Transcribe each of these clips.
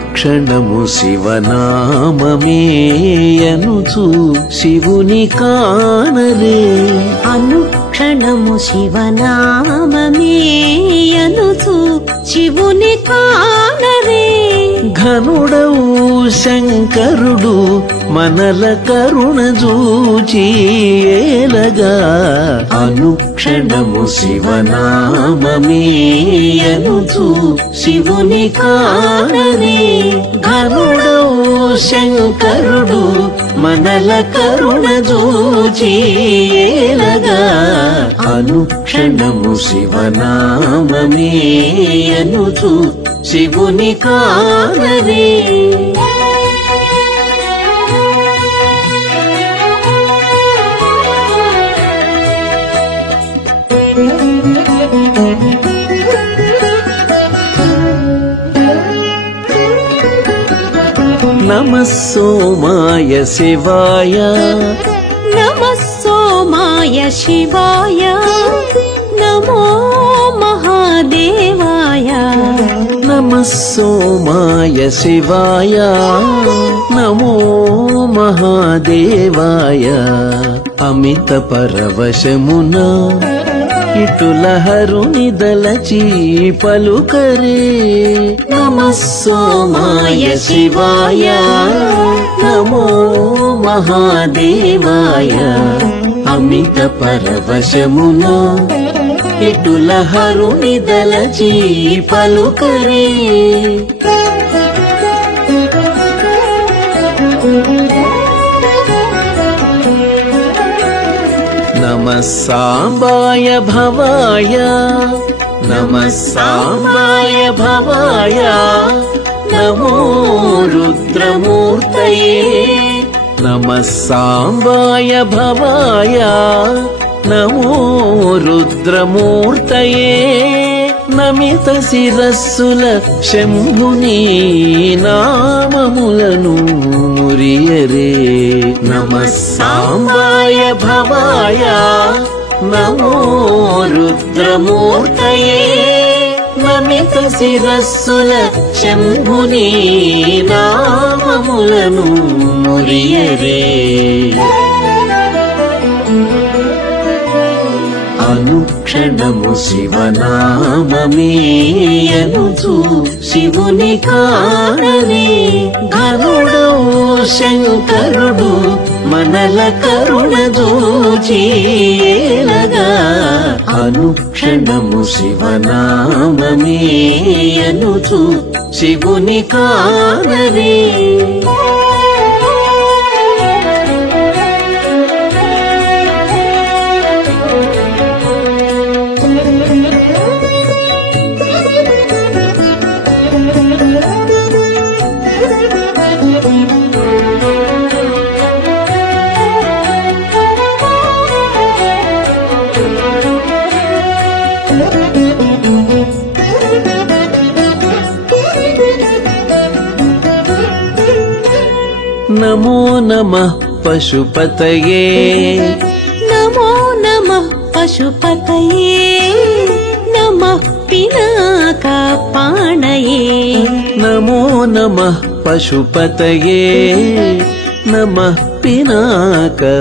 అనుక్షణము శివనామమే అనుచు శివుని కానరే అనుక్షణము శివనామమే అనుచు శివుని కానరే ఘనుడవు శంకరుడు మనల కరుణ జూచి ఏలగా అనుక్షణము శివనామమే అనుచు శివుని కానరే ఘనుడవు శంకరుడు మనల కరుణ జూచి ఏలగా అనుక్షణము శివనామమే అనుచు శివుని కానరే నమః సోమాయ శివాయ నమః సోమాయ శివాయ నమో మహాదేవాయ నమః సోమాయ శివాయ నమో మహాదేవాయ అమిత పరవశమున ఇటుల హరుని దలచి పలుకరే నమః సోమాయ శివాయ నమో మహాదేవాయ అమిత పరవశమున ఇటుల హరుని దలచి పలుకరే నమః సాంబాయ భవాయ నమః సాంబాయ భవాయ నమో రుద్రమూర్తయే నమః సాంబాయ భవాయ నమో రుద్రమూర్తయే నమిత శిరస్సుల శంభుని నామములను మురియరే నమః సాంబాయ భవాయ నమో రుద్రమూర్తయే నమిత శిరస్సుల శంభుని నామములను మురియరే అనుక్షణము శివనామమే అనుచు శివుని కానరే ఘనుడవు శంకరుడు మనల కరుణ జూచి ఏలగా అనుక్షణము శివనామమే అనుచు శివుని కానరే నమో నమః పశుపతయే నమో నమః పశుపతయే నమః పినాకపాణయే నమో నమః పశుపతయే నమః పినాకపాణయే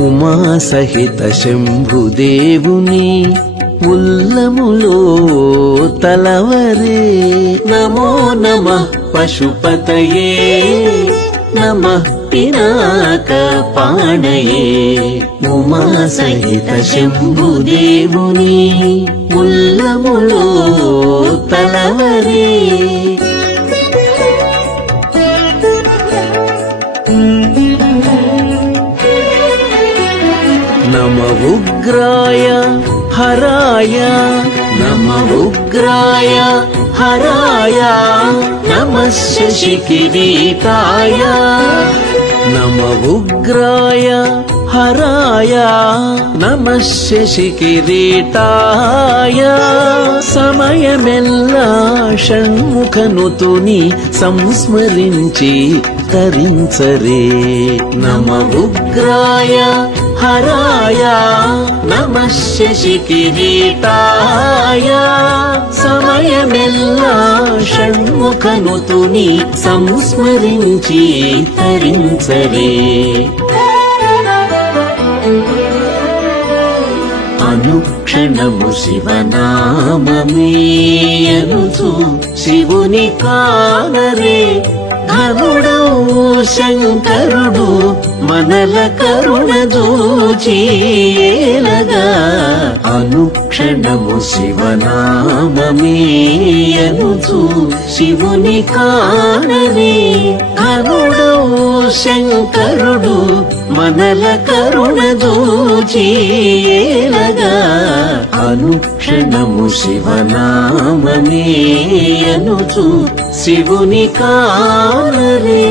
ఉమా సహిత శంభుదేవుని ఉల్లములో తలవరే నమో నమః పశుపతయే నమః పినాకపాణయే ఉమా సహిత శంభుదేవుని ఉల్లములో తలవరే నమ ఉగ్రాయ హరాయ నమ ఉగ్రాయ హరాయ నమః శశికిరీటాయ నమ ఉగ్రాయ హరాయ నమః శశికిరీటాయ సమయమెల్లా షణ్ముఖనుతుని సంస్మరించి తరించరే నమ ఉగ్రాయ హరాయ నమః శశికిరీటాయ సమయమెల్లా షణ్ముఖనుతుని సుఖనుతుని సంస్మరించి తరించరే. అనుక్షణము శివనామమే అనుచు శివుని కానరే. ఘనుడవు శంకరుడు మనల కరుణ దూచేలగా. అనుక్షణము శివనామమే అనుచు శివుని కానరే. ఘనుడవు శంకరుడు మనల కరుణ దూచేలగా. అనుక్షణము శివనామమే అనుచు శివుని కానరే.